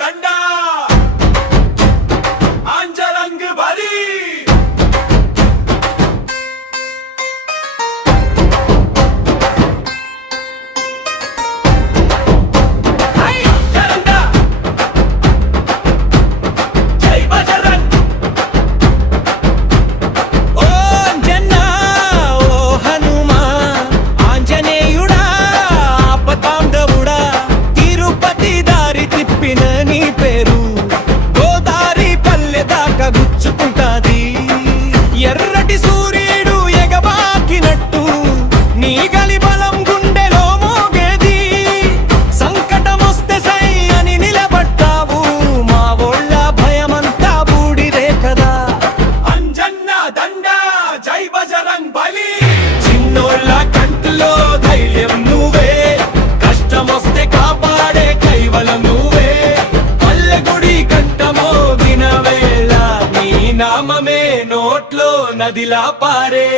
దండా ఆంజరంగ్ బలి ఎర్రటి సూర్యుడు ఎగబాకినట్టు నీ గలి బలం గుండెలో మోగేది సంకటమొస్తే సై అని నిలబడ్డావు మా ఒళ్ళ భయమంతా బూడిదే కదా అంజన్న దండా జై బజరంగ్ బలి చిన్నోళ్ళ కంటిలో ధైర్యం నువ్వే కష్టమొస్తే కాపాడే కైవలం నువ్వే పల్లెగుడి కంఠమో వినవేళ నీ నామమే నోట్లో నదిలా పారే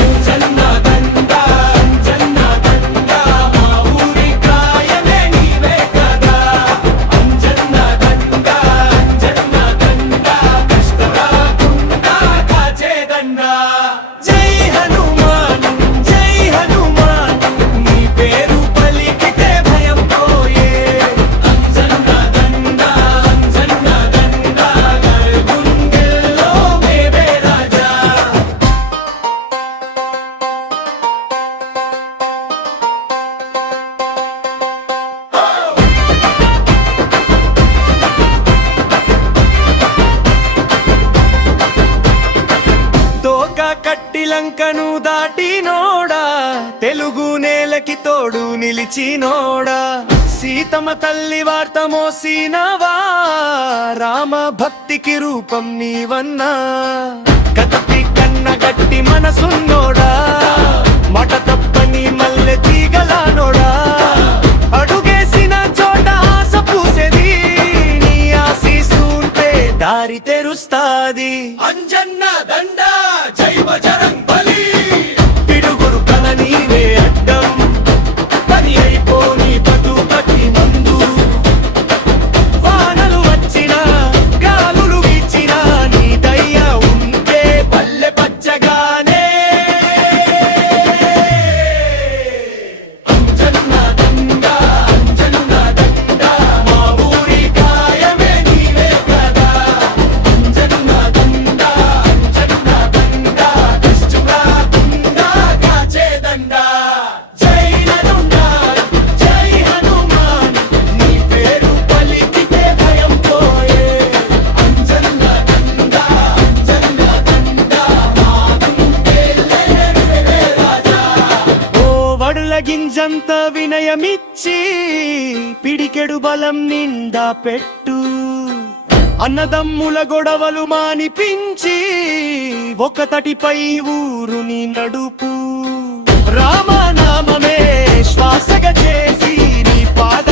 అంజన్న దండా అంజన్న దండా మా ఊరి కాయమే నీవే కదా అంజన్న దండా అంజన్న దండా కష్ట రాకుండా కాచే దండా జై హనుమాన్ నీ పేరు పలికితే భయం పోయే అంజన్న దండా గుండెల్లో మేవే రాజా తోక కట్టిలంకను దాటినోడా తెలుగు నేలకి తోడు నిలిచినోడా సీతమ్మ తల్లి వార్త మోసినవా రామ భక్తికి రూపం నీవన్నా కత్తి కన్న గట్టి మనసున్నోడా మాట తప్పని మల్లె తీగలానోడా అడుగేసిన చోట ఆశ పూసేది నీ ఆశీసుంటే దారి తెరుస్తాది అంజన్న దండా జై బజరంగ్ బలి పిడుగురు కల నీవే అడ్డం పని అయిపోని పటు పట్టి మందు వానలు వచ్చినా గాలులు వీచినా నీ దయ్య ఉంటే పల్లె పచ్చగానే అంజన్న దండా మా ఊరి కాయమే నీవే కదా అంజన్న దండా కష్టు రాకుండా కాచే దండా జై హనుమాన్ నీ పేరు పలికితే భయం పోయే అంజన్న దండా మా గుండెల్లో మేవే రాజా ఓ వడుల గింజంత వినయమిచ్చి పిడికెడు బలం నిండా పెట్టు అన్నదమ్ముల గొడవలు మానిపించి ఒక తటిపై ఊరుని నడుపు రామనామమే శ్వాసగా చేసి నీ పాద